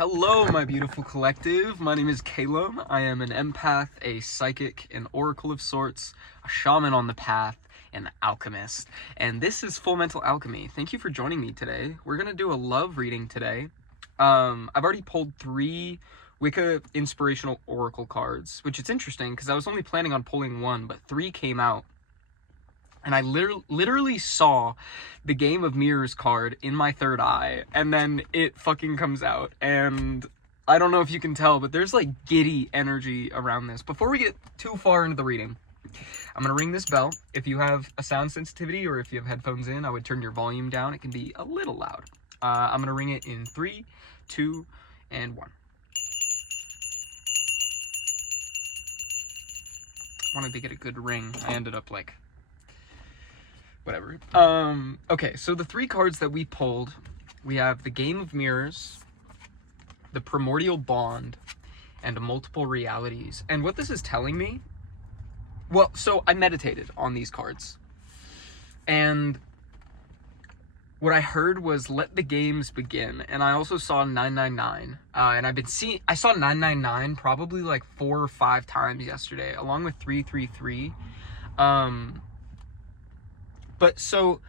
Hello, my beautiful collective. My name is Caleb. I am an empath, a psychic, an oracle of sorts, a shaman on the path, an alchemist. And this is Full Mental Alchemy. Thank you for joining me today. We're going to do a love reading today. I've already pulled 3 Wicca Inspirational Oracle cards, which is interesting because I was only planning on pulling 1, but 3 came out. And I literally saw the Game of Mirrors card in my third eye, and then it fucking comes out. And I don't know if you can tell, but there's like giddy energy around this. Before we get too far into the reading, I'm gonna ring this bell. If you have a sound sensitivity or if you have headphones in, I would turn your volume down. It can be a little loud. I'm gonna ring it in 3, 2, and 1. Wanted to get a good ring. I ended up like whatever. Okay, so the 3 cards that we pulled, we have the Game of Mirrors, the Primordial Bond, and Multiple Realities. And what this is telling me, well, so I meditated on these cards, and what I heard was let the games begin. And I also saw 999, and I saw 999 probably like 4 or 5 times yesterday, along with 333. But so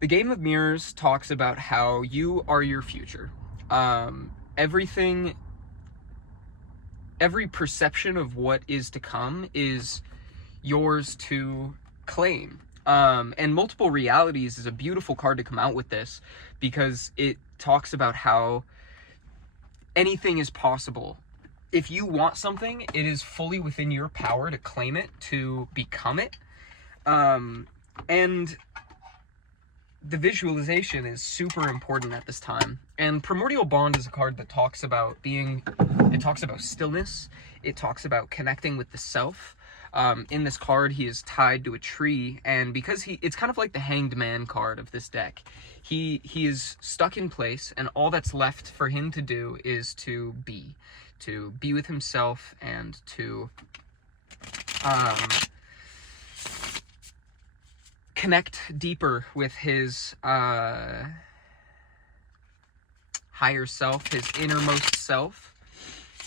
the Game of Mirrors talks about how you are your future. Every perception of what is to come is yours to claim. And Multiple Realities is a beautiful card to come out with this, because it talks about how anything is possible. If you want something, it is fully within your power to claim it, to become it. And the visualization is super important at this time. And Primordial Bond is a card that talks about stillness. It talks about connecting with the self. In this card, he is tied to a tree, and because it's kind of like the Hanged Man card of this deck. He is stuck in place, and all that's left for him to do is to be with himself and to connect deeper with his higher self, his innermost self.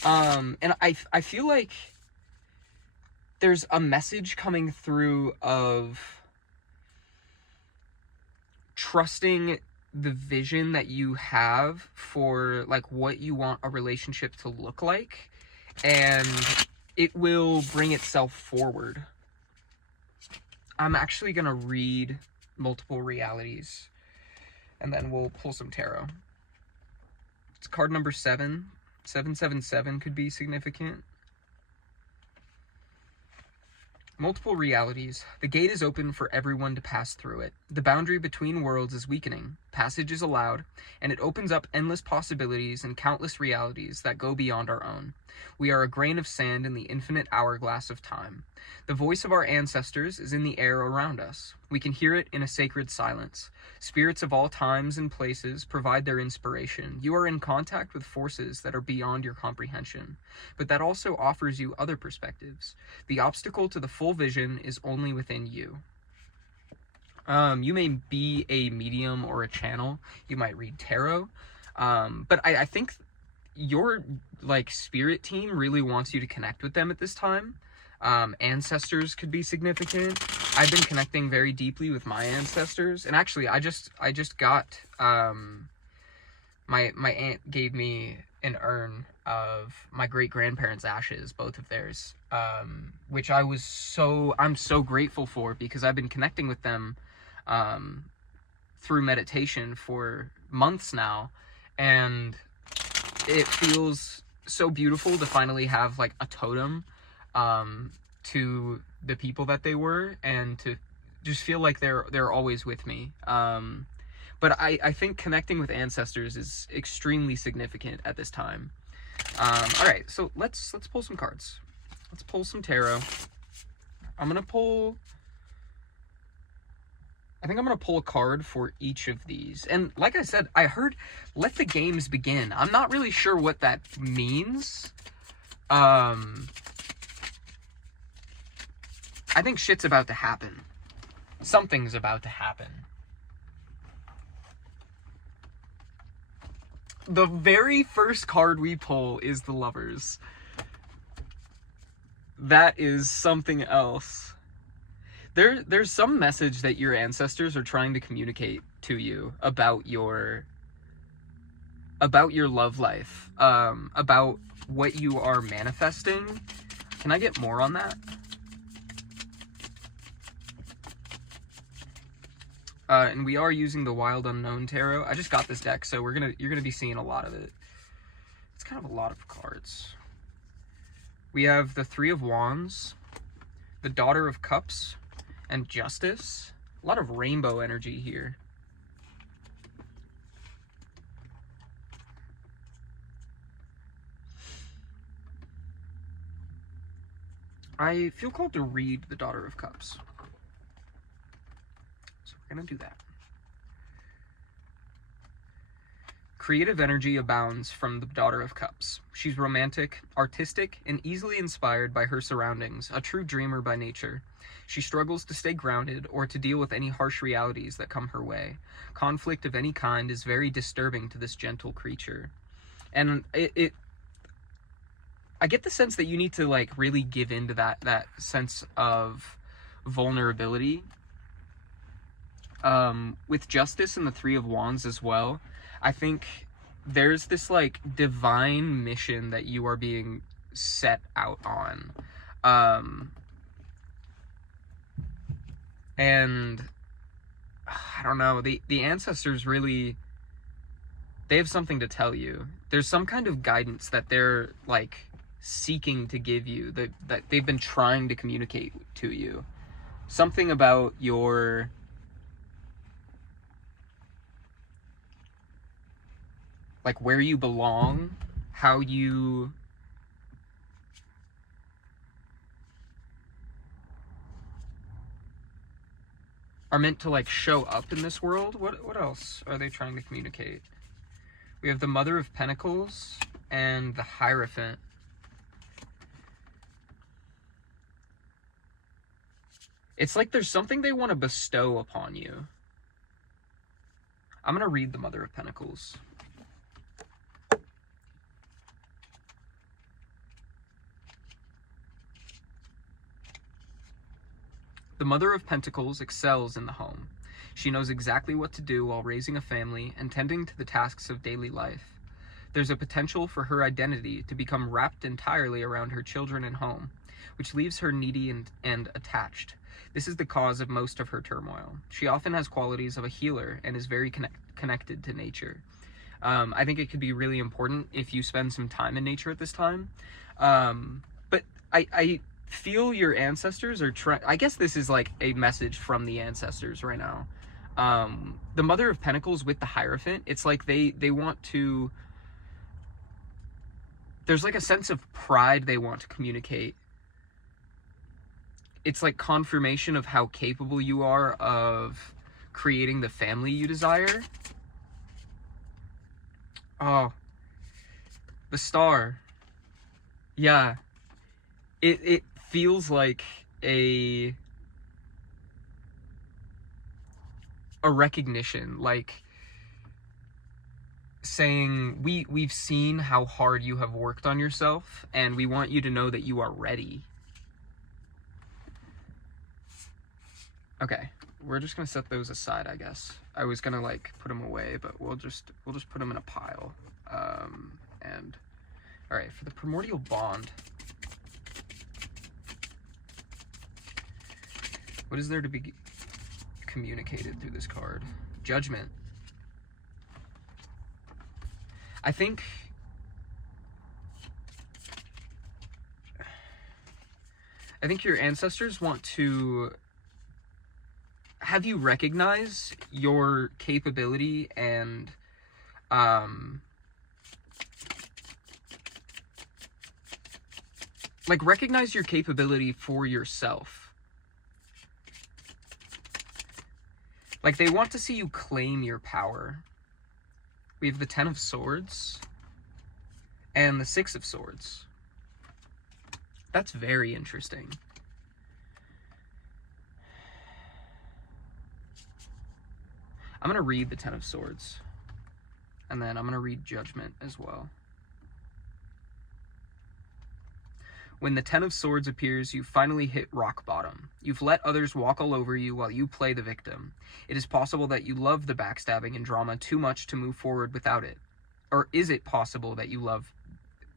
And I feel like there's a message coming through of trusting the vision that you have for like what you want a relationship to look like, and it will bring itself forward. I'm actually going to read Multiple Realities, and then we'll pull some tarot. It's card number 7. 777 could be significant. Multiple Realities. The gate is open for everyone to pass through it. The boundary between worlds is weakening. Passage is allowed, and it opens up endless possibilities and countless realities that go beyond our own. We are a grain of sand in the infinite hourglass of time. The voice of our ancestors is in the air around us. We can hear it in a sacred silence. Spirits of all times and places provide their inspiration. You are in contact with forces that are beyond your comprehension, but that also offers you other perspectives. The obstacle to the full vision is only within you. You may be a medium or a channel. You might read tarot. But I think your like spirit team really wants you to connect with them at this time. Ancestors could be significant. I've been connecting very deeply with my ancestors, and actually I just got my aunt gave me an urn of my great grandparents' ashes, both of theirs, which I'm so grateful for, because I've been connecting with them through meditation for months now, and it feels so beautiful to finally have like a totem to the people that they were, and to just feel like they're always with me. But I think connecting with ancestors is extremely significant at this time. All right, so let's pull some cards. Let's pull some tarot. I think I'm gonna pull a card for each of these. And like I said, I heard let the games begin. I'm not really sure what that means. I think shit's about to happen. Something's about to happen. The very first card we pull is the Lovers. That is something else. There's some message that your ancestors are trying to communicate to you about your love life, about what you are manifesting. Can I get more on that? And we are using the Wild Unknown Tarot. I just got this deck, so you're gonna be seeing a lot of it. It's kind of a lot of cards. We have the Three of Wands, the Daughter of Cups, and Justice. A lot of rainbow energy here. I feel called to read the Daughter of Cups. So we're going to do that. Creative energy abounds from the Daughter of Cups. She's romantic, artistic, and easily inspired by her surroundings, a true dreamer by nature. She struggles to stay grounded or to deal with any harsh realities that come her way. Conflict of any kind is very disturbing to this gentle creature. And I get the sense that you need to like really give into that sense of vulnerability. With Justice and the Three of Wands as well, I think there's this like divine mission that you are being set out on. And I don't know, the ancestors really, they have something to tell you. There's some kind of guidance that they're like seeking to give you, that they've been trying to communicate to you. Something about your like where you belong, how you are meant to like show up in this world. What else are they trying to communicate? We have the Mother of Pentacles and the Hierophant. It's like there's something they want to bestow upon you. I'm going to read the Mother of Pentacles. The Mother of Pentacles excels in the home. She knows exactly what to do while raising a family and tending to the tasks of daily life. There's a potential for her identity to become wrapped entirely around her children and home, which leaves her needy and attached. This is the cause of most of her turmoil. She often has qualities of a healer and is very connected to nature. I think it could be really important if you spend some time in nature at this time. But I feel your ancestors are trying. I guess this is like a message from the ancestors right now. The Mother of Pentacles with the Hierophant, it's like they want to, there's like a sense of pride they want to communicate. It's like confirmation of how capable you are of creating the family you desire. Oh, the Star. Yeah, it feels like a recognition, like saying we've seen how hard you have worked on yourself, and we want you to know that you are ready. Okay, we're just gonna set those aside, I guess. I was gonna like put them away, but we'll just put them in a pile. And all right, for the Primordial Bond, what is there to be communicated through this card? Judgment. I think your ancestors want to have you recognize your capability and like recognize your capability for yourself. Like they want to see you claim your power. We have the Ten of Swords and the Six of Swords. That's very interesting. I'm going to read the Ten of Swords. And then I'm going to read Judgment as well. When the Ten of Swords appears, you finally hit rock bottom. You've let others walk all over you while you play the victim. It is possible that you love the backstabbing and drama too much to move forward without it. Or is it possible that you love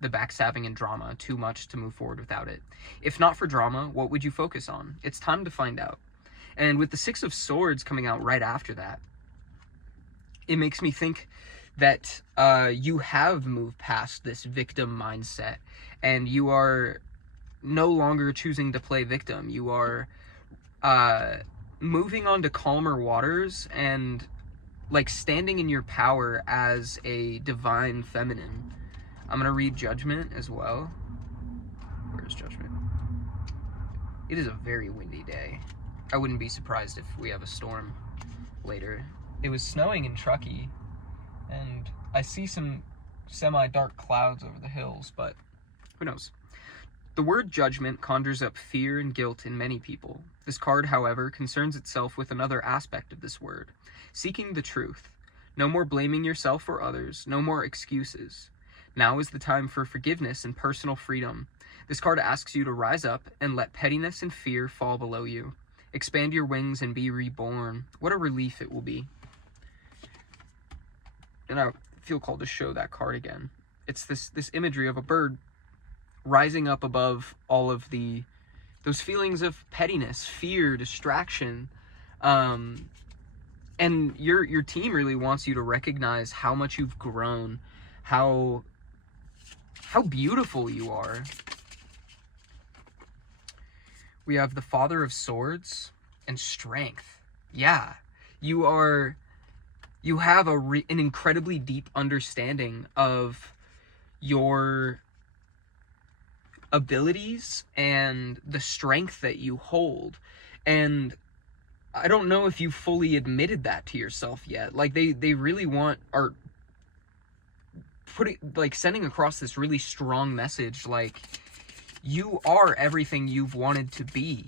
the backstabbing and drama too much to move forward without it? If not for drama, what would you focus on? It's time to find out. And with the Six of Swords coming out right after that, it makes me think that you have moved past this victim mindset, and you are no longer choosing to play victim. You are moving on to calmer waters and like standing in your power as a divine feminine. I'm gonna read Judgment as well. Where's Judgment? It is a very windy day. I wouldn't be surprised if we have a storm later. It was snowing in Truckee, and I see some semi-dark clouds over the hills, but who knows? The word judgment conjures up fear and guilt in many people. This card, however, concerns itself with another aspect of this word, seeking the truth. No more blaming yourself or others, no more excuses. Now is the time for forgiveness and personal freedom. This card asks you to rise up and let pettiness and fear fall below you. Expand your wings and be reborn. What a relief it will be. And I feel called to show that card again. It's this imagery of a bird rising up above all of those feelings of pettiness, fear, distraction. And your team really wants you to recognize how much you've grown, how beautiful you are. We have the Father of Swords and Strength. Yeah, you have an incredibly deep understanding of your abilities and the strength that you hold. And I don't know if you fully admitted that to yourself yet. Like they really are sending across this really strong message, like you are everything you've wanted to be.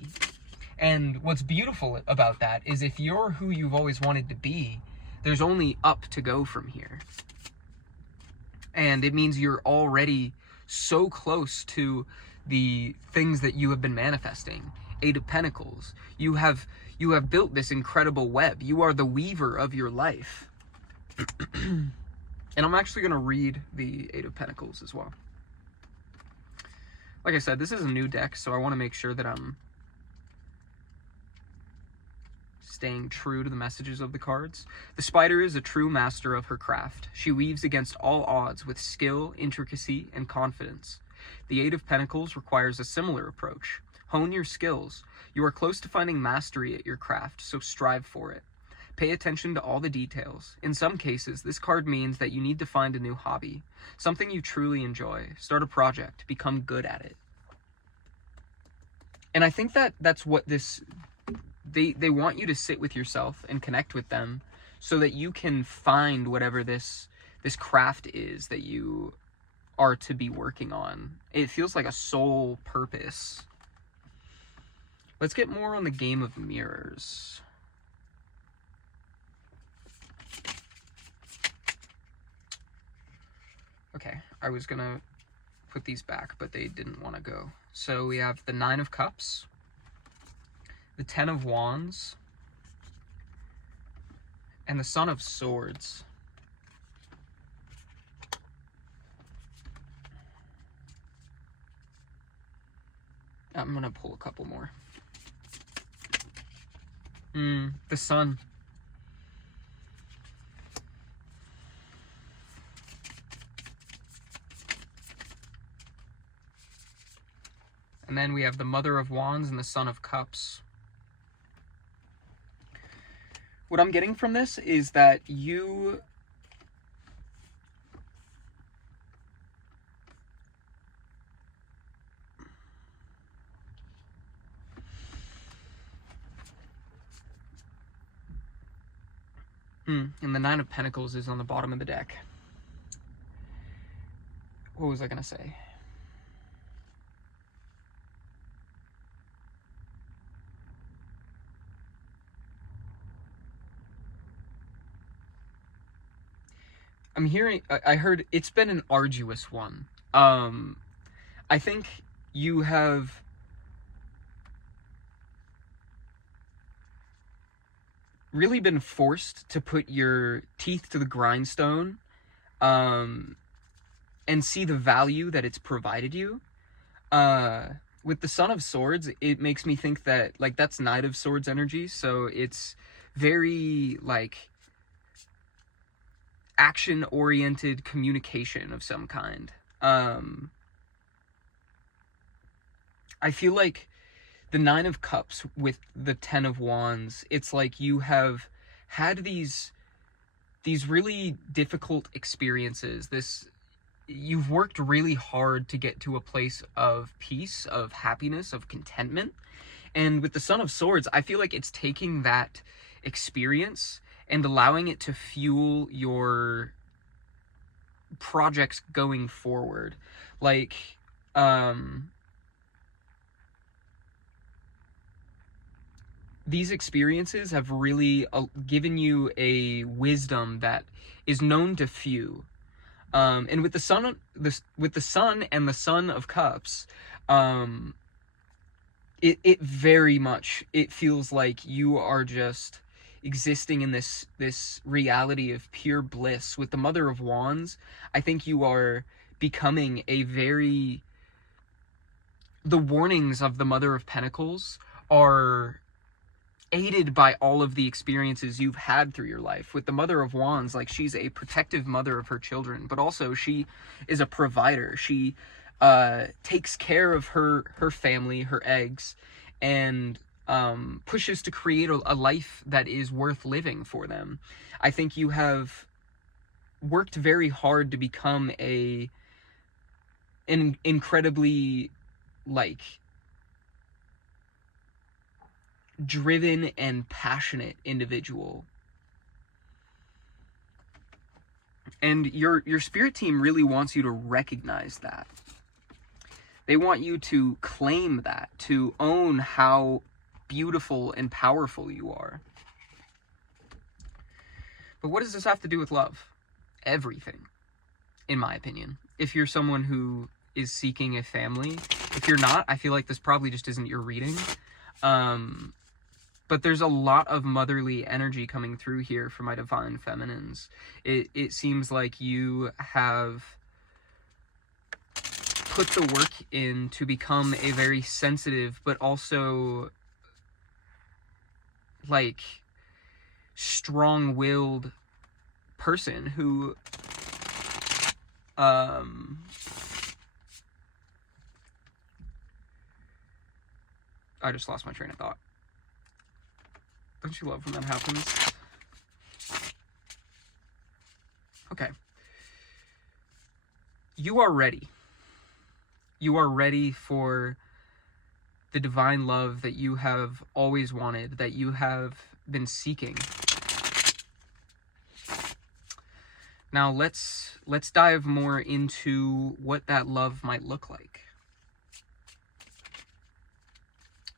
And what's beautiful about that is if you're who you've always wanted to be, there's only up to go from here. And it means you're already so close to the things that you have been manifesting. Eight of Pentacles. You have built this incredible web. You are the weaver of your life. And I'm actually going to read the Eight of Pentacles as well. Like I said, this is a new deck, so I want to make sure that I'm staying true to the messages of the cards. The spider is a true master of her craft. She weaves against all odds with skill, intricacy, and confidence. The Eight of Pentacles requires a similar approach. Hone your skills. You are close to finding mastery at your craft, so strive for it. Pay attention to all the details. In some cases, this card means that you need to find a new hobby, something you truly enjoy. Start a project, become good at it. And I think that's what this... They want you to sit with yourself and connect with them so that you can find whatever this craft is that you are to be working on. It feels like a soul purpose. Let's get more on the Game of Mirrors. Okay, I was gonna put these back, but they didn't want to go. So we have the Nine of Cups, the Ten of Wands, and the Son of Swords. I'm gonna pull a couple more. The Sun. And then we have the Mother of Wands and the Son of Cups. What I'm getting from this is that you... And the Nine of Pentacles is on the bottom of the deck. What was I going to say? I'm hearing, I heard it's been an arduous one. I think you have really been forced to put your teeth to the grindstone, um, and see the value that it's provided you. With the Son of Swords, it makes me think that, like, that's Knight of Swords energy, so it's very, like, action-oriented communication of some kind. I feel like the Nine of Cups with the Ten of Wands, it's like you have had these really difficult experiences. You've worked really hard to get to a place of peace, of happiness, of contentment. And with the Son of Swords, I feel like it's taking that experience and allowing it to fuel your projects going forward. Like, these experiences have really given you a wisdom that is known to few. And with the Sun, with the Sun and the Son of Cups, it very much, it feels like you are just existing in this reality of pure bliss. With the Mother of Wands, I think you are becoming the warnings of the Mother of Pentacles are aided by all of the experiences you've had through your life. With the Mother of Wands, like, she's a protective mother of her children, but also she is a provider. She takes care of her family, her eggs, and pushes to create a life that is worth living for them. I think you have worked very hard to become an incredibly, like, driven and passionate individual. And your spirit team really wants you to recognize that. They want you to claim that, to own how beautiful and powerful you are. But what does this have to do with love? Everything, in my opinion. If you're someone who is seeking a family, if you're not, I feel like this probably just isn't your reading. But there's a lot of motherly energy coming through here for my divine feminines. It seems like you have put the work in to become a very sensitive, but also, like, strong-willed person who I just lost my train of thought. Don't you love when that happens? Okay. You are ready. You are ready for the divine love that you have always wanted, that you have been seeking. Now let's dive more into what that love might look like.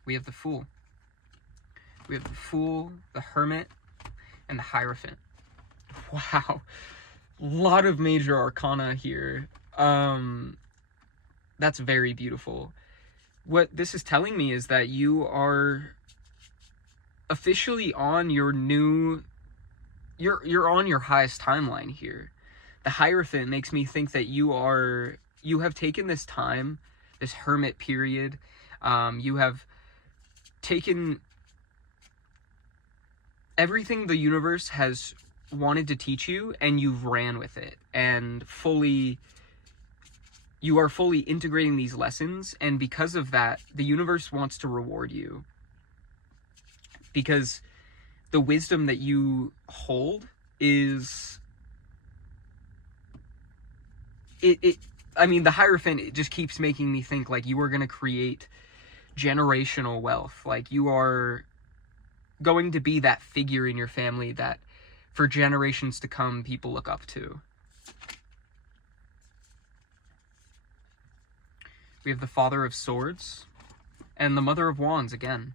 We have the Fool. We have the Fool, the Hermit, and the Hierophant. Wow. A lot of major arcana here. That's very beautiful. What this is telling me is that you are officially on your new... You're on your highest timeline here. The Hierophant makes me think that you have taken this time, this hermit period. You have taken everything the universe has wanted to teach you, and you've ran with it, and you are fully integrating these lessons, and because of that, the universe wants to reward you. Because the wisdom that you hold is... I mean, the Hierophant, it just keeps making me think, like, you are going to create generational wealth. Like, you are going to be that figure in your family that for generations to come people look up to. We have the Father of Swords and the Mother of Wands again.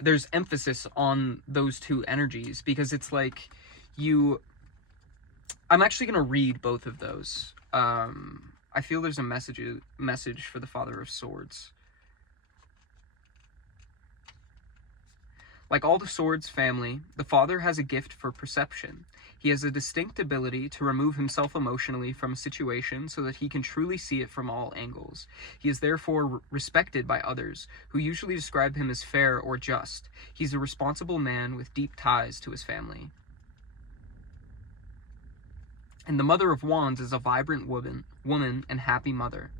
There's emphasis on those two energies because it's like I'm actually going to read both of those. I feel there's a message for the Father of Swords. Like all the Swords family, the Father has a gift for perception. He has a distinct ability to remove himself emotionally from a situation so that he can truly see it from all angles. He is therefore respected by others, who usually describe him as fair or just. He's a responsible man with deep ties to his family. And the Mother of Wands is a vibrant woman and happy mother.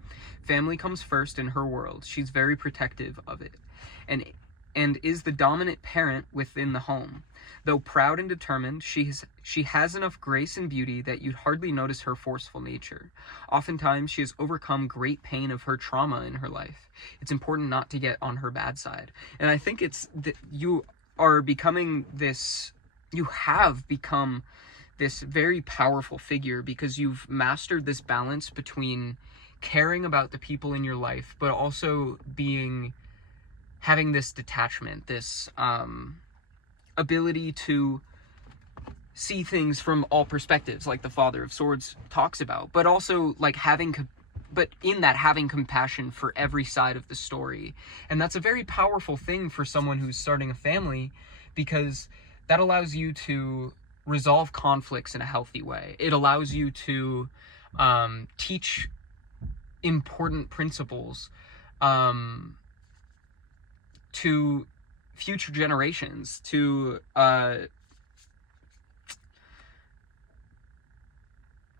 Family comes first in her world. She's very protective of it, and is the dominant parent within the home. Though proud and determined, she has enough grace and beauty that you'd hardly notice her forceful nature. Oftentimes, she has overcome great pain of her trauma in her life. It's important not to get on her bad side. And I think it's that you have become this very powerful figure because you've mastered this balance between caring about the people in your life, but also having this detachment, this ability to see things from all perspectives, like the Father of Swords talks about, but also like having compassion for every side of the story. And that's a very powerful thing for someone who's starting a family, because that allows you to resolve conflicts in a healthy way. It allows you to teach important principles to future generations, to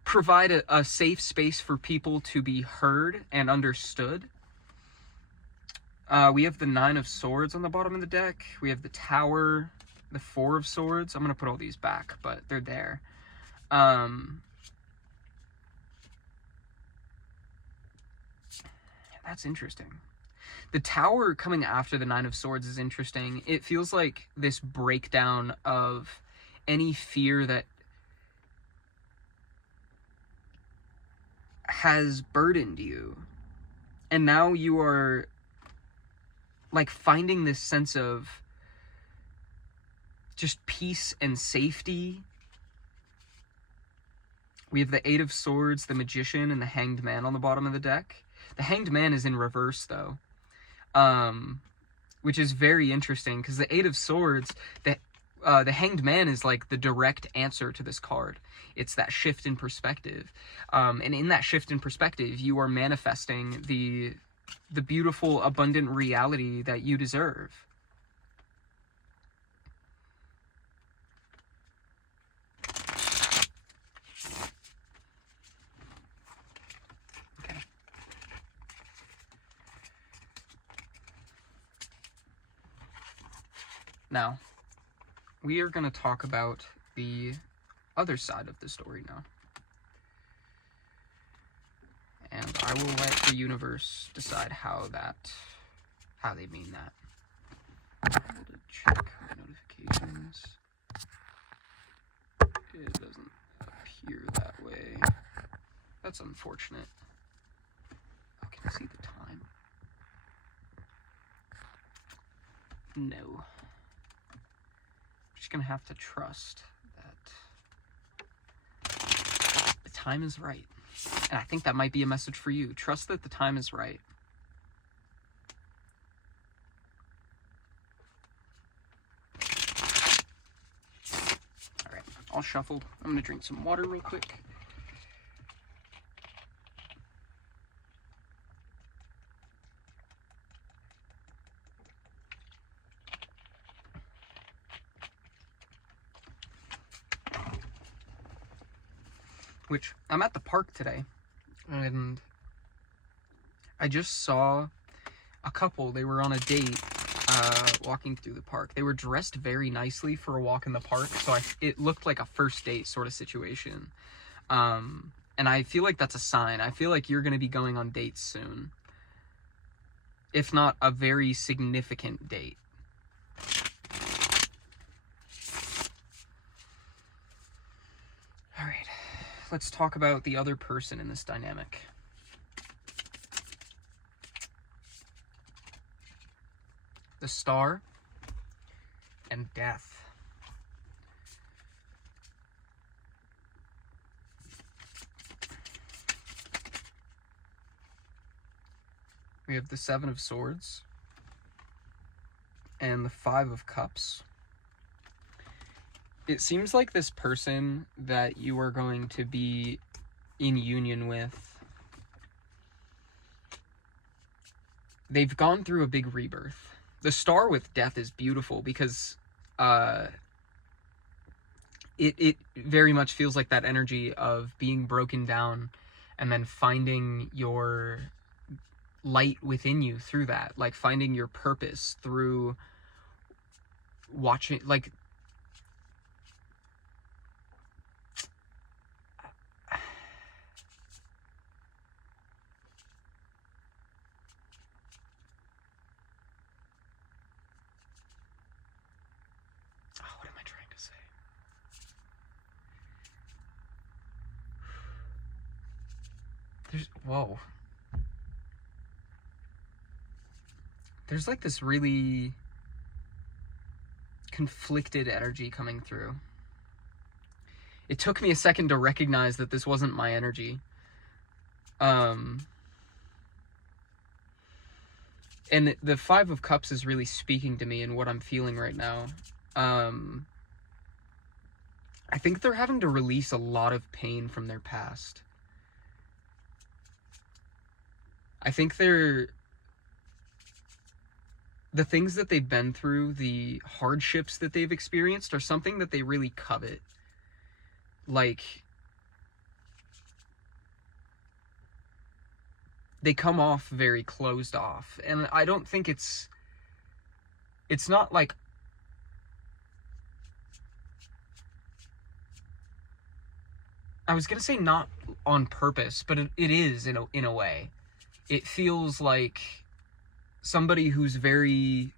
provide a safe space for people to be heard and understood. We have the Nine of Swords on the bottom of the deck. We have the Tower, the Four of Swords. I'm going to put all these back, but they're there. That's interesting. The Tower coming after the Nine of Swords is interesting. It feels like this breakdown of any fear that has burdened you. And now you are like finding this sense of just peace and safety. We have the Eight of Swords, the Magician, and the Hanged Man on the bottom of the deck. The Hanged Man is in reverse, though, which is very interesting, because the Eight of Swords, the Hanged Man is like the direct answer to this card. It's that shift in perspective. And in that shift in perspective, you are manifesting the beautiful, abundant reality that you deserve. Now, we are going to talk about the other side of the story now. And I will let the universe decide how they mean that. Hold to check my notifications. It doesn't appear that way. That's unfortunate. Oh, can I see the time? No. Just gonna have to trust that the time is right. And I think that might be a message for you. Trust that the time is right. Alright, I'll shuffle. I'm gonna drink some water real quick. Which, I'm at the park today, and I just saw a couple. They were on a date, walking through the park. They were dressed very nicely for a walk in the park, so it looked like a first date sort of situation. And I feel like that's a sign. I feel like you're going to be going on dates soon. If not a very significant date. Alright. Let's talk about the other person in this dynamic. The Star and Death. We have the Seven of Swords and the Five of Cups. It seems like this person that you are going to be in union with, they've gone through a big rebirth. The Star with Death is beautiful because it very much feels like that energy of being broken down and then finding your light within you through that, like finding your purpose through watching, like, what am I trying to say? Whoa. There's like this really conflicted energy coming through. It took me a second to recognize that this wasn't my energy. And the Five of Cups is really speaking to me and what I'm feeling right now. I think they're having to release a lot of pain from their past. I think the things that they've been through, the hardships that they've experienced, are something that they really covet. Like, they come off very closed off. And I don't think it's not like, I was gonna say not on purpose, but it is in a way. It feels like somebody who's very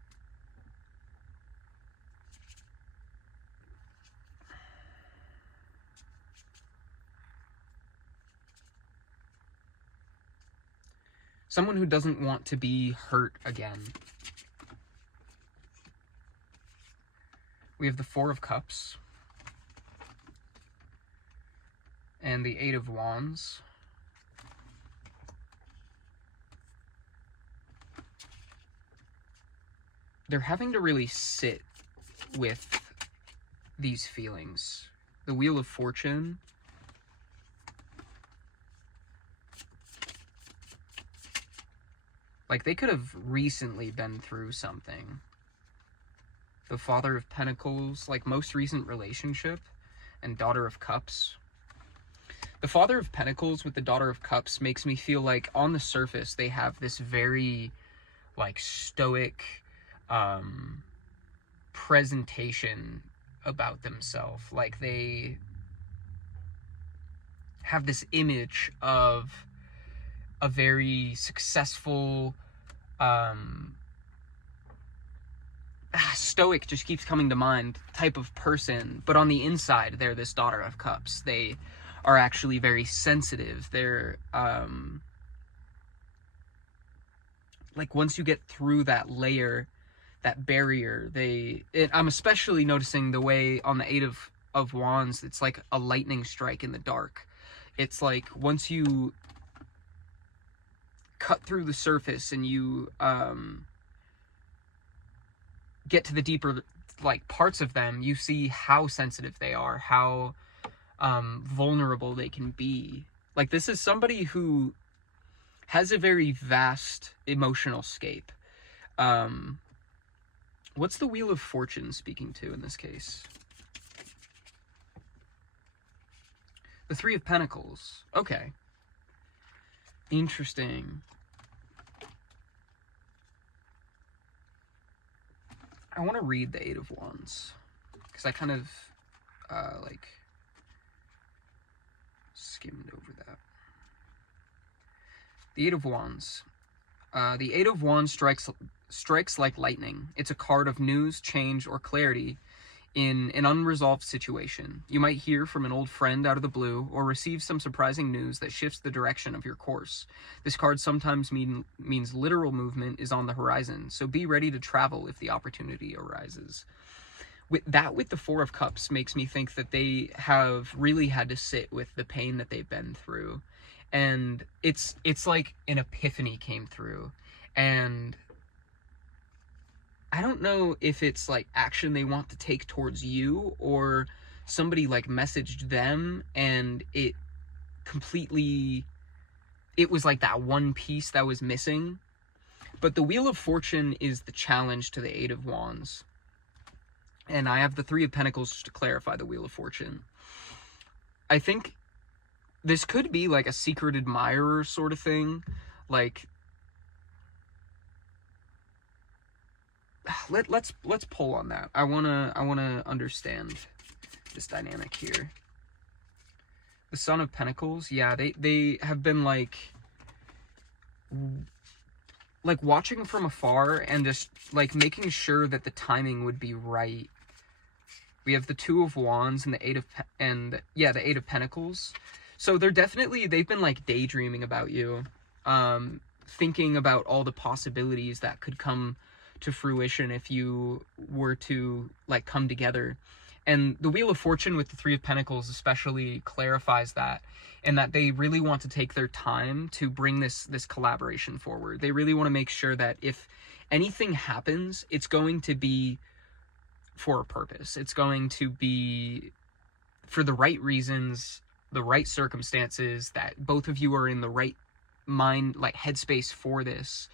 someone who doesn't want to be hurt again. We have the Four of Cups and the Eight of Wands. They're having to really sit with these feelings. The Wheel of Fortune. Like, they could have recently been through something. The Father of Pentacles, like most recent relationship, and Daughter of Cups. The Father of Pentacles with the Daughter of Cups makes me feel like on the surface they have this very, like, stoic presentation about themselves. Like, they have this image of a very successful, stoic just keeps coming to mind type of person, but on the inside they're this Daughter of Cups. They are actually very sensitive. They're like, once you get through that layer, that barrier, I'm especially noticing the way on the Eight of Wands, it's like a lightning strike in the dark. It's like once you cut through the surface and you get to the deeper, like, parts of them, you see how sensitive they are, how vulnerable they can be. Like, this is somebody who has a very vast emotional scape. What's the Wheel of Fortune speaking to in this case? The Three of Pentacles. Okay. Interesting. I want to read the Eight of Wands, because I kind of, like, skimmed over that. The Eight of Wands. The Eight of Wands strikes like lightning. It's a card of news, change, or clarity in an unresolved situation. You might hear from an old friend out of the blue, or receive some surprising news that shifts the direction of your course. This card sometimes means literal movement is on the horizon, so be ready to travel if the opportunity arises. With the Four of Cups makes me think that they have really had to sit with the pain that they've been through. And it's like an epiphany came through. And I don't know if it's like action they want to take towards you, or somebody like messaged them and it was like that one piece that was missing. But the Wheel of Fortune is the challenge to the Eight of Wands. And I have the Three of Pentacles just to clarify the Wheel of Fortune. I think this could be like a secret admirer sort of thing. Like, let's pull on that. I wanna understand this dynamic here. The Son of Pentacles, yeah, they have been like watching from afar and just like making sure that the timing would be right. We have the Two of Wands and the Eight of Pentacles. So they've been like daydreaming about you, thinking about all the possibilities that could come to fruition if you were to like come together. And the Wheel of Fortune with the Three of Pentacles especially clarifies that, and that they really want to take their time to bring this collaboration forward. They really want to make sure that if anything happens, it's going to be for a purpose. It's going to be for the right reasons, the right circumstances, that both of you are in the right mind, like headspace for this.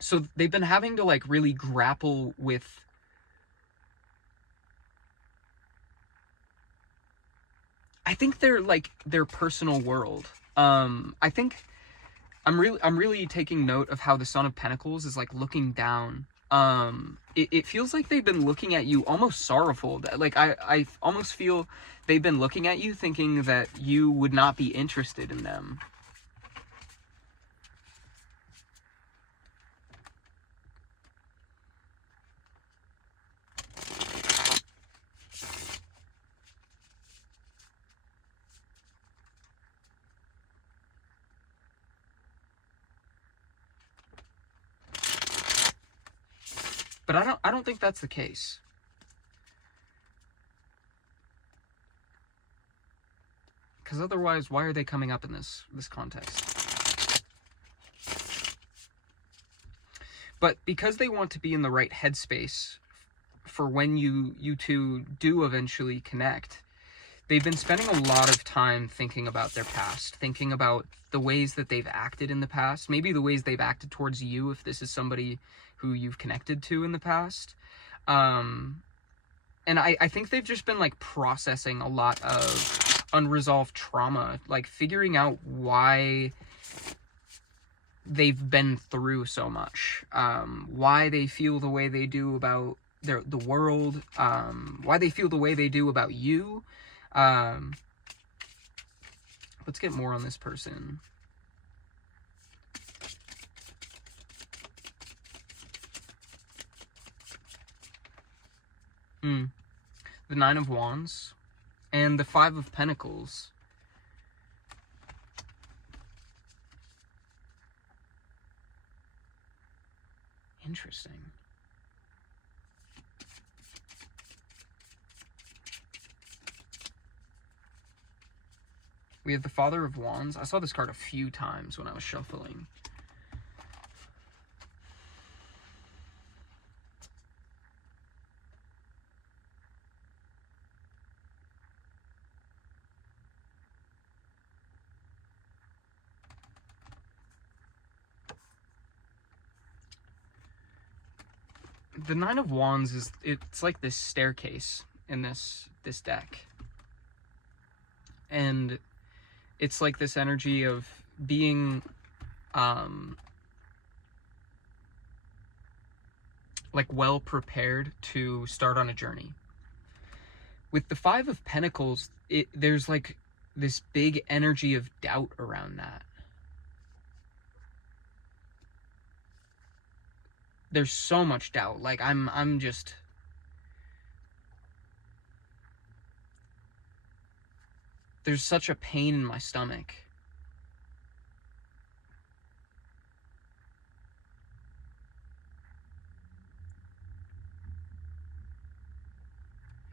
So they've been having to like really grapple with I think their personal world. I think I'm really taking note of how the Son of Pentacles is like looking down. It feels like they've been looking at you almost sorrowful. Like I almost feel they've been looking at you thinking that you would not be interested in them. But I don't think that's the case. Because otherwise, why are they coming up in this context? But because they want to be in the right headspace for when you two do eventually connect, they've been spending a lot of time thinking about their past, thinking about the ways that they've acted in the past, maybe the ways they've acted towards you if this is somebody who you've connected to in the past. And I think they've just been like processing a lot of unresolved trauma, like figuring out why they've been through so much, why they feel the way they do about the world, why they feel the way they do about you. Let's get more on this person. The Nine of Wands and the Five of Pentacles. Interesting. We have the Father of Wands. I saw this card a few times when I was shuffling. The Nine of Wands it's like this staircase in this deck. And it's like this energy of being like well prepared to start on a journey. With the Five of Pentacles, there's like this big energy of doubt around that. There's so much doubt. Like I'm just there's such a pain in my stomach.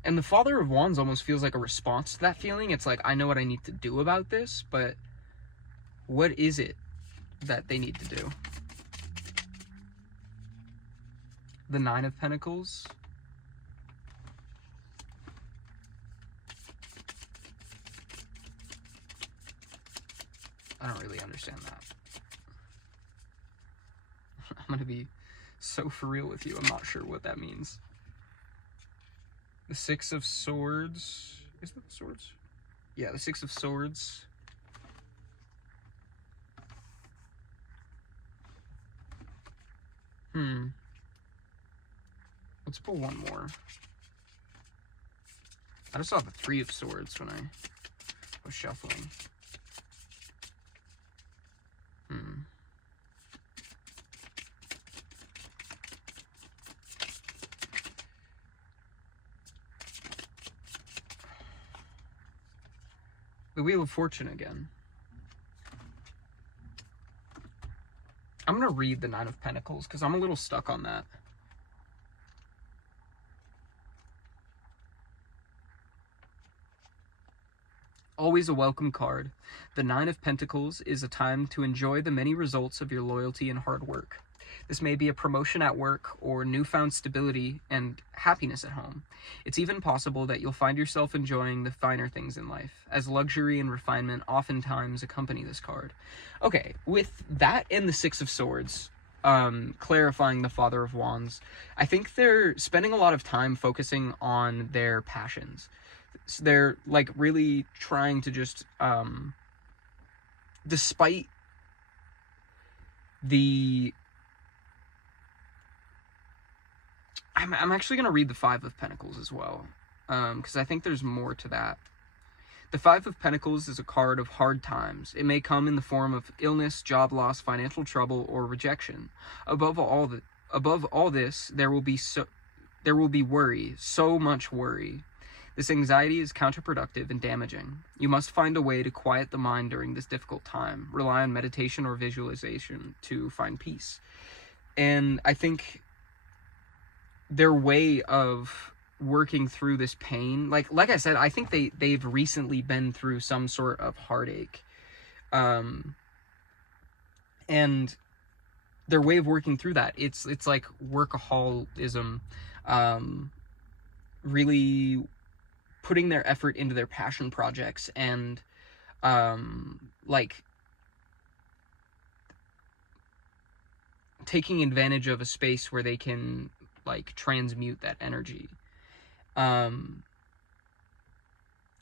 And the Father of Wands almost feels like a response to that feeling. It's like, I know what I need to do about this, but What is it that they need to do? The Nine of Pentacles. I don't really understand that. I'm going to be so for real with you. I'm not sure what that means. The Six of Swords. Is that the Swords? Yeah, the Six of Swords. Let's pull one more. I just saw the Three of Swords when I was shuffling. The Wheel of Fortune again. I'm going to read the Nine of Pentacles because I'm a little stuck on that. Always a welcome card. The Nine of Pentacles is a time to enjoy the many results of your loyalty and hard work. This may be a promotion at work or newfound stability and happiness at home. It's even possible that you'll find yourself enjoying the finer things in life, as luxury and refinement oftentimes accompany this card. Okay, with that and the Six of Swords, clarifying the Father of Wands, I think they're spending a lot of time focusing on their passions. They're like really trying to just, despite the... I'm actually going to read the Five of Pentacles as well, because I think there's more to that. The Five of Pentacles is a card of hard times. It may come in the form of illness, job loss, financial trouble, or rejection. Above all this, there will be worry, so much worry. This anxiety is counterproductive and damaging. You must find a way to quiet the mind during this difficult time. Rely on meditation or visualization to find peace. And I think their way of working through this pain, like I said, I think they've recently been through some sort of heartache, and their way of working through that, it's like workaholism, really putting their effort into their passion projects, and like taking advantage of a space where they can like transmute that energy. And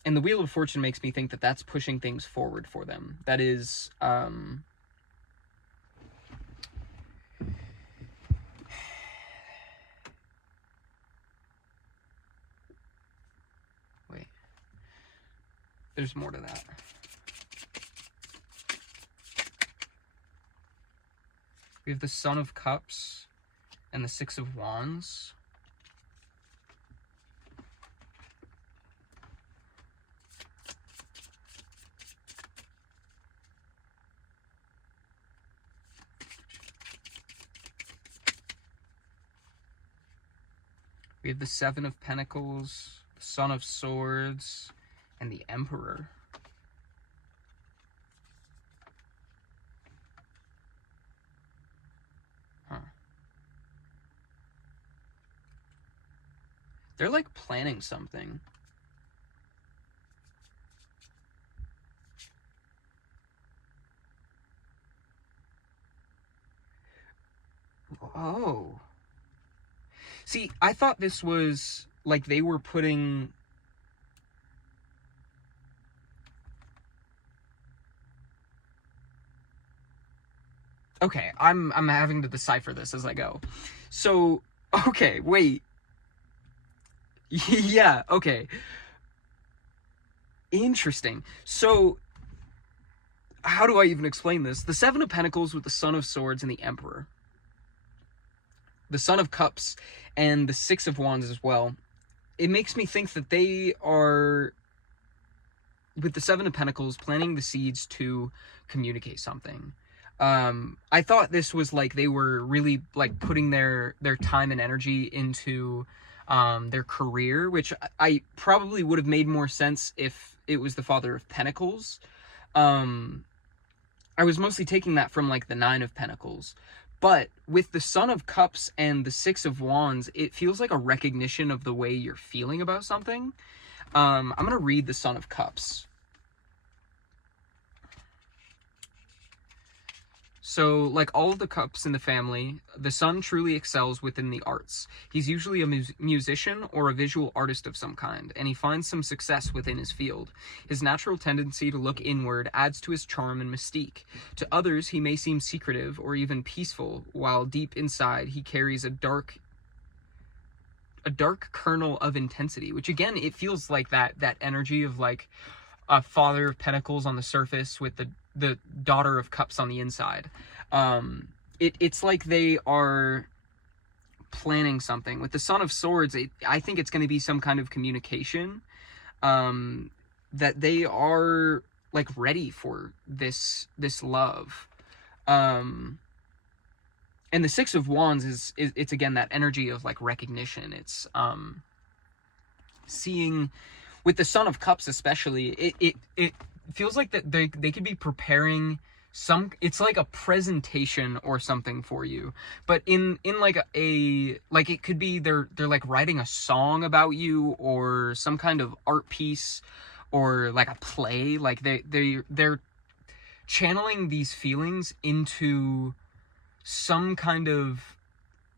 the Wheel of Fortune makes me think that that's pushing things forward for them. That is, wait, there's more to that. We have the Son of Cups and the Six of Wands. We have the Seven of Pentacles, the Son of Swords, and the Emperor. They're like planning something. Oh. See, I thought this was like they were putting... Okay, I'm having to decipher this as I go. So, okay, wait. Yeah, okay. Interesting. So, how do I even explain this? The Seven of Pentacles with the Son of Swords and the Emperor. The Son of Cups and the Six of Wands as well. It makes me think that they are, with the Seven of Pentacles, planting the seeds to communicate something. I thought this was like they were really like putting their time and energy into their career, which I probably would have made more sense if it was the Father of Pentacles. I I was mostly taking that from like the Nine of Pentacles. But with the Son of Cups and the Six of Wands, it feels like a recognition of the way you're feeling about something. I'm going to read the Son of Cups. So, like all of the cups in the family, the son truly excels within the arts. He's usually a musician or a visual artist of some kind, and he finds some success within his field. His natural tendency to look inward adds to his charm and mystique. To others, he may seem secretive or even peaceful, while deep inside he carries a dark kernel of intensity, which again, it feels like that energy of like a Father of Pentacles on the surface with the Daughter of Cups on the inside. It's like they are planning something. With the Son of Swords, I think it's going to be some kind of communication, that they are like ready for this love. And the Six of Wands is it's again that energy of like recognition. It's seeing, with the Son of Cups especially, it feels like that they could be preparing some, it's like a presentation or something for you, but in like like it could be they're like writing a song about you, or some kind of art piece, or like a play. Like they're channeling these feelings into some kind of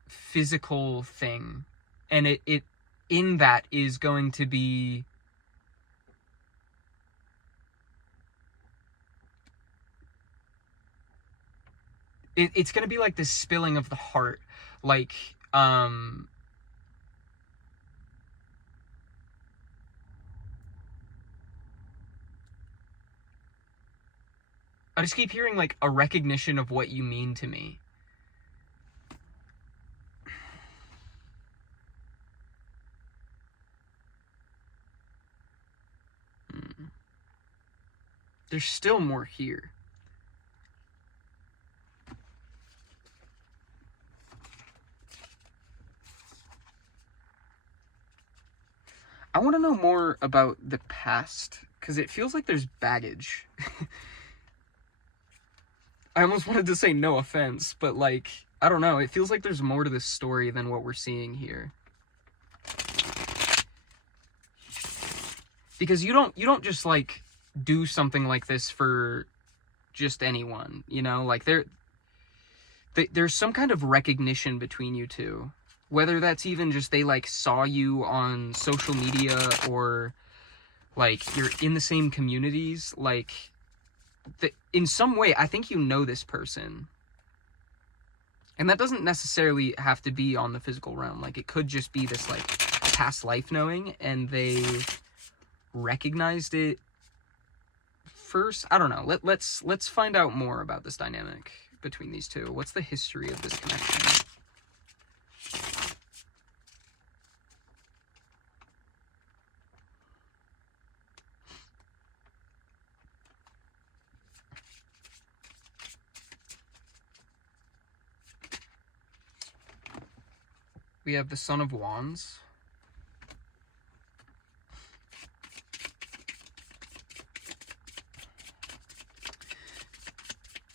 physical thing, and it in that is going to be it's going to be like this spilling of the heart, like I just keep hearing like a recognition of what you mean to me. There's still more here. I want to know more about the past, because it feels like there's baggage. I almost wanted to say no offense, but like, I don't know. It feels like there's more to this story than what we're seeing here. Because you don't just like do something like this for just anyone, you know? Like there's some kind of recognition between you two. Whether that's even just they like saw you on social media, or like you're in the same communities, like in some way I think you know this person. And that doesn't necessarily have to be on the physical realm. Like it could just be this like past life knowing, and they recognized it first. I don't know. Let's find out more about this dynamic between these two. What's the history of this connection? We have the Son of Wands.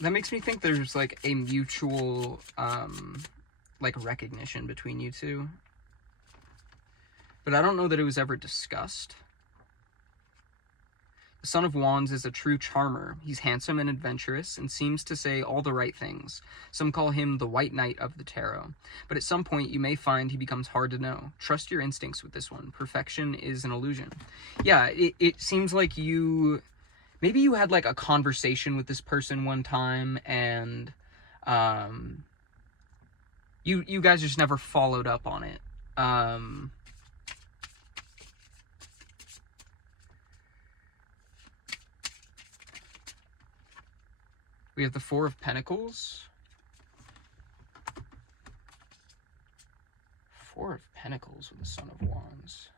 That makes me think there's like a mutual like recognition between you two. But I don't know that it was ever discussed. The Son of Wands is a true charmer. He's handsome and adventurous, and seems to say all the right things. Some call him the White Knight of the Tarot. But at some point, you may find he becomes hard to know. Trust your instincts with this one. Perfection is an illusion. Yeah, it seems like you... Maybe you had, like, a conversation with this person one time, and... You guys just never followed up on it. We have the Four of Pentacles. Four of Pentacles with the Son of Wands.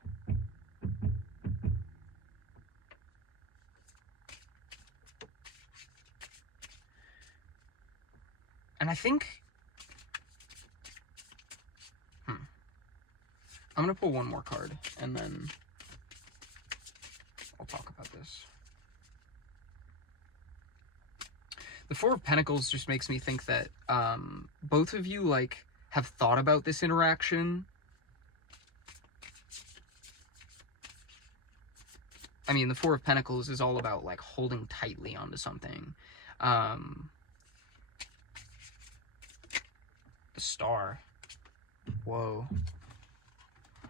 And I think... I'm going to pull one more card, and then I'll talk about this. The Four of Pentacles just makes me think that both of you, like, have thought about this interaction. I mean, the Four of Pentacles is all about, like, holding tightly onto something. The Star. Whoa.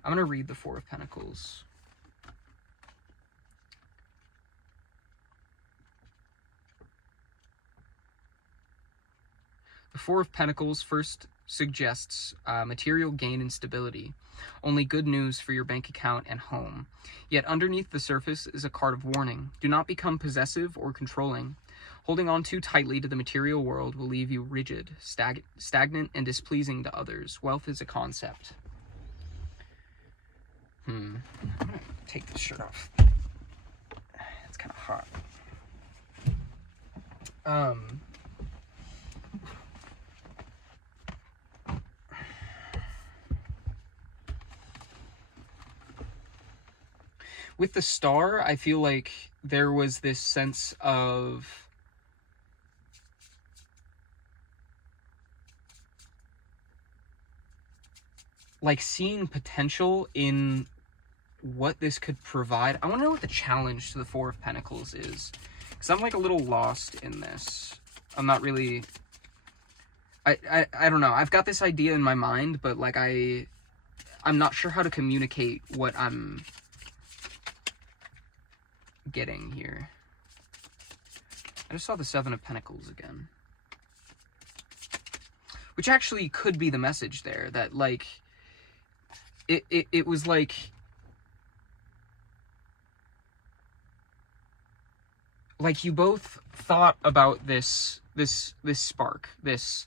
I'm going to read the Four of Pentacles. The Four of Pentacles first suggests material gain and stability. Only good news for your bank account and home. Yet underneath the surface is a card of warning. Do not become possessive or controlling. Holding on too tightly to the material world will leave you rigid, stagnant, and displeasing to others. Wealth is a concept. I'm gonna take this shirt off. It's kind of hot. With the Star, I feel like there was this sense of like seeing potential in what this could provide. I want to know what the challenge to the Four of Pentacles is, because I'm like a little lost in this. I'm not really, I don't know. I've got this idea in my mind, but like I'm not sure how to communicate what I'm getting here. I just saw the Seven of Pentacles again, which actually could be the message there, that like it was like you both thought about this spark, this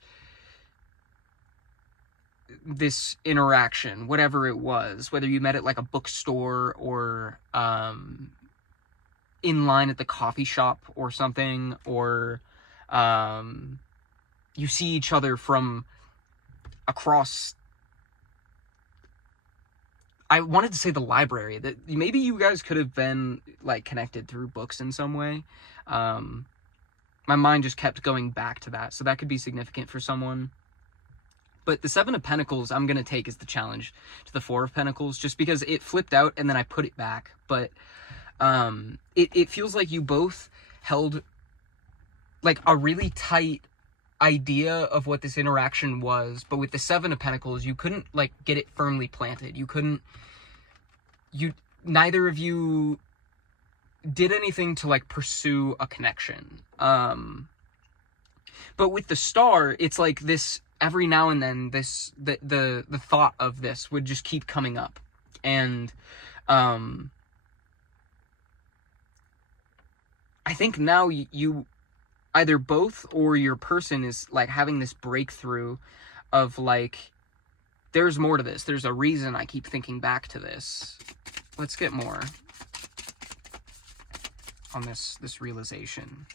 interaction, whatever it was, whether you met at like a bookstore or in line at the coffee shop or something, or you see each other from across, I wanted to say the library, that maybe you guys could have been like connected through books in some way. My mind just kept going back to that, so that could be significant for someone. But the Seven of Pentacles I'm going to take as the challenge to the Four of Pentacles, just because it flipped out and then I put it back. But it feels like you both held like a really tight idea of what this interaction was, but with the Seven of Pentacles you couldn't like get it firmly planted. Neither of you did anything to like pursue a connection. But with the Star, it's like this, every now and then the thought of this would just keep coming up, and I think now you either both or your person is like having this breakthrough of like, there's more to this. There's a reason I keep thinking back to this. Let's get more on this realization.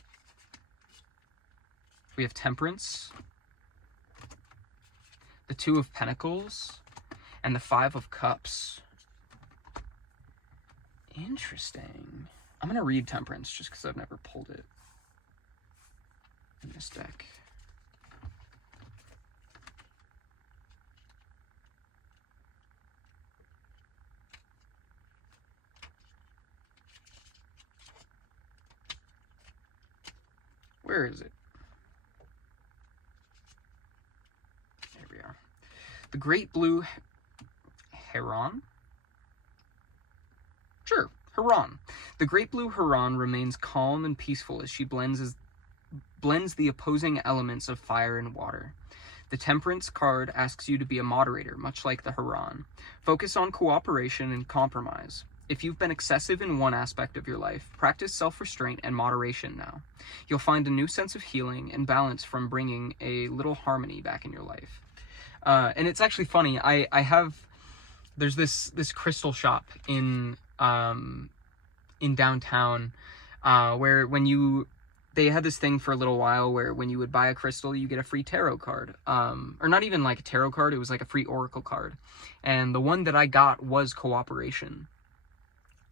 We have Temperance, the Two of Pentacles, and the Five of Cups. Interesting. I'm going to read Temperance just because I've never pulled it in this deck. Where is it? There we are. The Great Blue Heron? Sure, Heron. The Great Blue Heron remains calm and peaceful as she blends the opposing elements of fire and water. The Temperance card asks you to be a moderator, much like the Heron. Focus on cooperation and compromise. If you've been excessive in one aspect of your life, practice self-restraint and moderation now. You'll find a new sense of healing and balance from bringing a little harmony back in your life. And it's actually funny, there's this crystal shop in downtown, where they had this thing for a little while where when you would buy a crystal, you get a free tarot card. Or not even like a tarot card, it was like a free oracle card. And the one that I got was cooperation.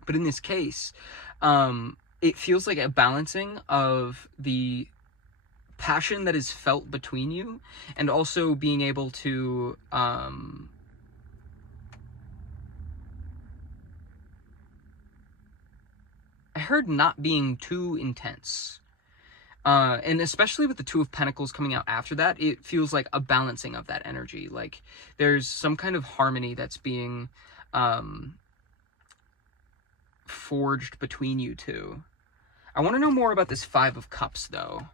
But in this case, it feels like a balancing of the passion that is felt between you, and also being able to I heard not being too intense. And especially with the Two of Pentacles coming out after that, it feels like a balancing of that energy. Like there's some kind of harmony that's being forged between you two. I want to know more about this Five of Cups, though.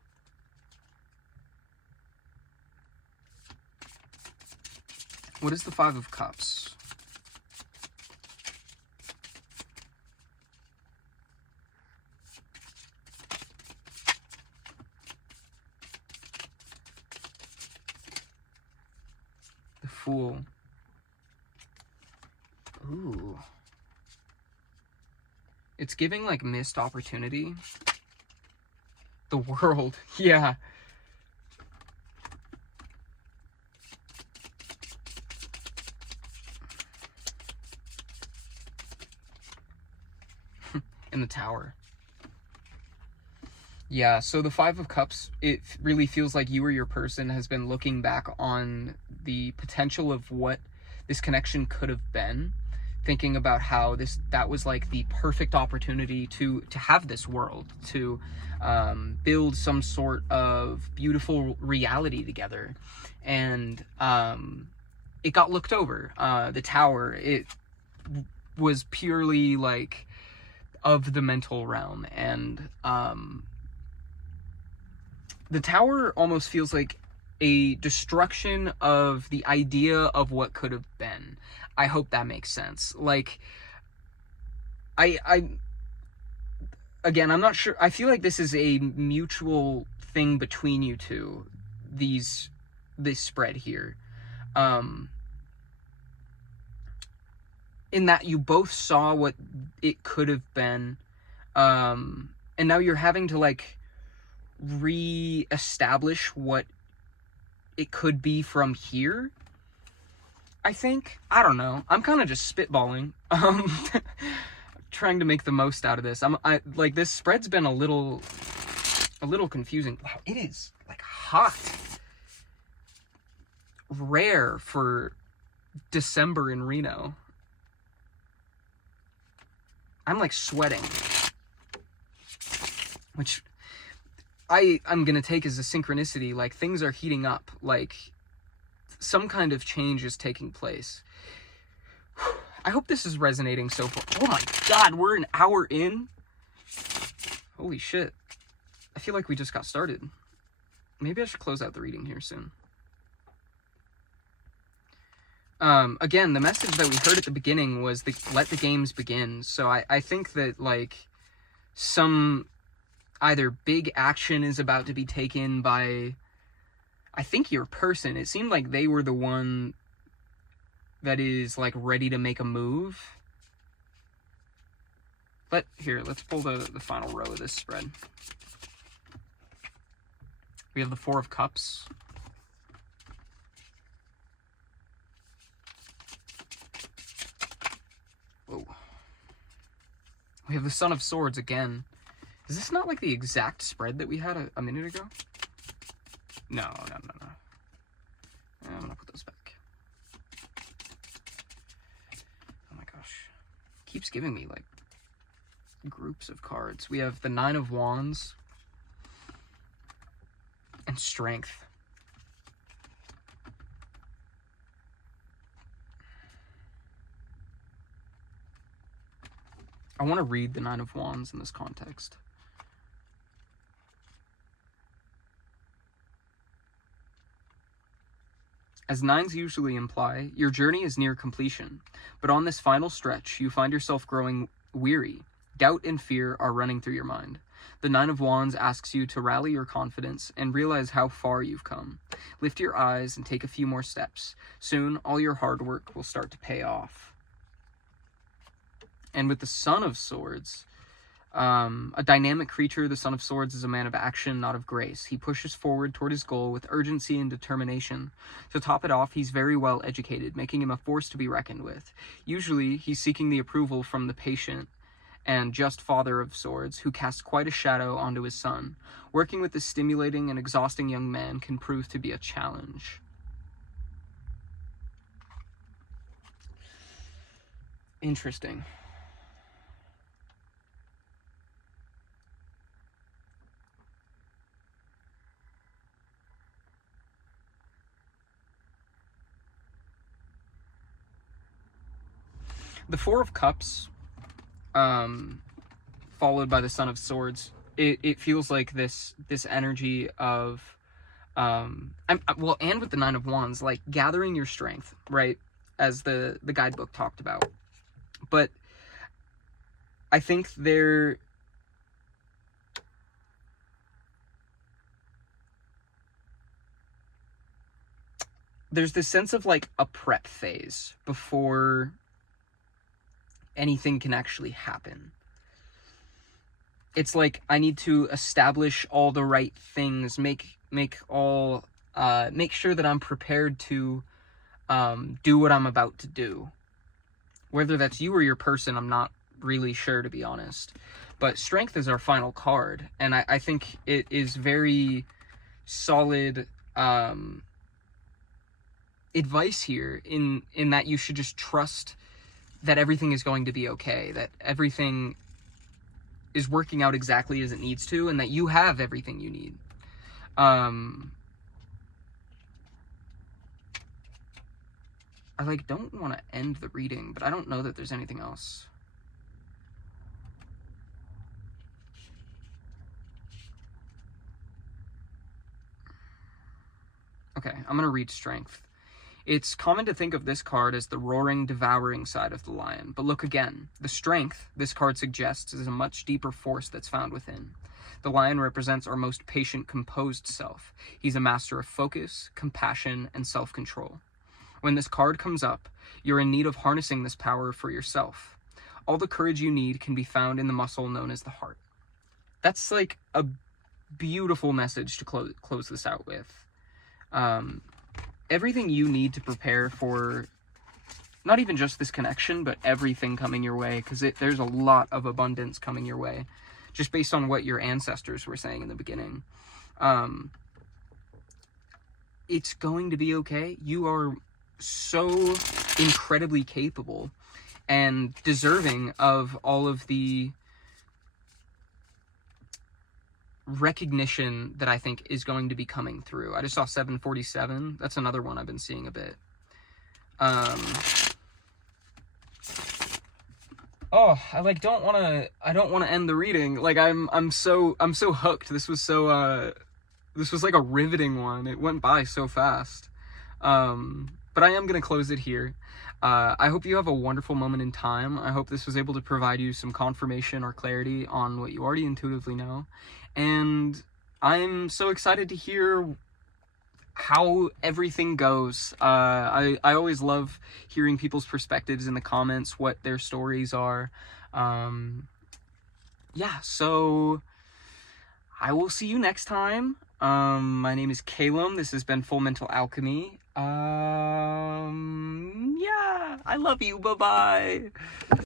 What is the Five of Cups? The Fool. Ooh. It's giving, like, missed opportunity. The World. Yeah. In the Tower. Yeah, so the Five of Cups, it really feels like you or your person has been looking back on the potential of what this connection could have been, thinking about how that was like the perfect opportunity to have this world, to build some sort of beautiful reality together. And it got looked over. The Tower, it was purely like of the mental realm, and the Tower almost feels like a destruction of the idea of what could have been. I hope that makes sense. Like, again, I'm not sure. I feel like this is a mutual thing between you two, this spread here. In that you both saw what it could have been, and now you're having to, like, re-establish what it could be from here, I think. I don't know. I'm kind of just spitballing. Trying to make the most out of this. Like, this spread's been a little confusing. Wow, it is, like, hot. Rare for December in Reno. I'm, like, sweating. Which I'm gonna take as a synchronicity. Like, things are heating up. Like, some kind of change is taking place. I hope this is resonating so far. Oh my god, we're an hour in? Holy shit. I feel like we just got started. Maybe I should close out the reading here soon. Again, the message that we heard at the beginning was let the games begin. So I think that, like, some either big action is about to be taken by, I think, your person. It seemed like they were the one that is, like, ready to make a move. Let's pull the final row of this spread. We have the Four of Cups. Whoa. We have the Son of Swords again. Is this not, like, the exact spread that we had a minute ago? No. I'm gonna put those back. Oh my gosh. Keeps giving me, like, groups of cards. We have the Nine of Wands and Strength. I want to read the Nine of Wands in this context. As nines usually imply, your journey is near completion, but on this final stretch, you find yourself growing weary. Doubt and fear are running through your mind. The Nine of Wands asks you to rally your confidence and realize how far you've come. Lift your eyes and take a few more steps. Soon, all your hard work will start to pay off. And with the Son of Swords, a dynamic creature, the Son of Swords is a man of action, not of grace. He pushes forward toward his goal with urgency and determination. To top it off, he's very well educated, making him a force to be reckoned with. Usually, he's seeking the approval from the patient and just father of swords, who casts quite a shadow onto his son. Working with this stimulating and exhausting young man can prove to be a challenge. Interesting. The Four of Cups, followed by the Son of Swords, it feels like this energy of, and with the Nine of Wands, like gathering your strength, right? As the guidebook talked about. But I think there's this sense of like a prep phase before anything can actually happen. It's like I need to establish all the right things, make sure that I'm prepared to do what I'm about to do. Whether that's you or your person, I'm not really sure, to be honest. But Strength is our final card, and I think it is very solid advice here in that you should just trust that everything is going to be okay, that everything is working out exactly as it needs to, and that you have everything you need. I like don't want to end the reading, but I don't know that there's anything else. Okay, I'm gonna read Strength. It's common to think of this card as the roaring, devouring side of the lion, but look again. The strength this card suggests is a much deeper force that's found within. The lion represents our most patient, composed self. He's a master of focus, compassion, and self-control. When this card comes up, you're in need of harnessing this power for yourself. All the courage you need can be found in the muscle known as the heart. That's like a beautiful message to close this out with. Everything you need to prepare for not even just this connection, but everything coming your way, because there's a lot of abundance coming your way, just based on what your ancestors were saying in the beginning. It's going to be okay. You are so incredibly capable and deserving of all of the recognition that I think is going to be coming through. I just saw 747. That's another one I've been seeing a bit. Oh, I don't want to end the reading. Like I'm so hooked. This was like a riveting one. It went by so fast. But I am going to close it here. I hope you have a wonderful moment in time. I hope this was able to provide you some confirmation or clarity on what you already intuitively know. And I'm so excited to hear how everything goes. I always love hearing people's perspectives in the comments, what their stories are. Yeah, so I will see you next time. My name is Calum. This has been Full Mental Alchemy. Yeah, I love you. Bye-bye.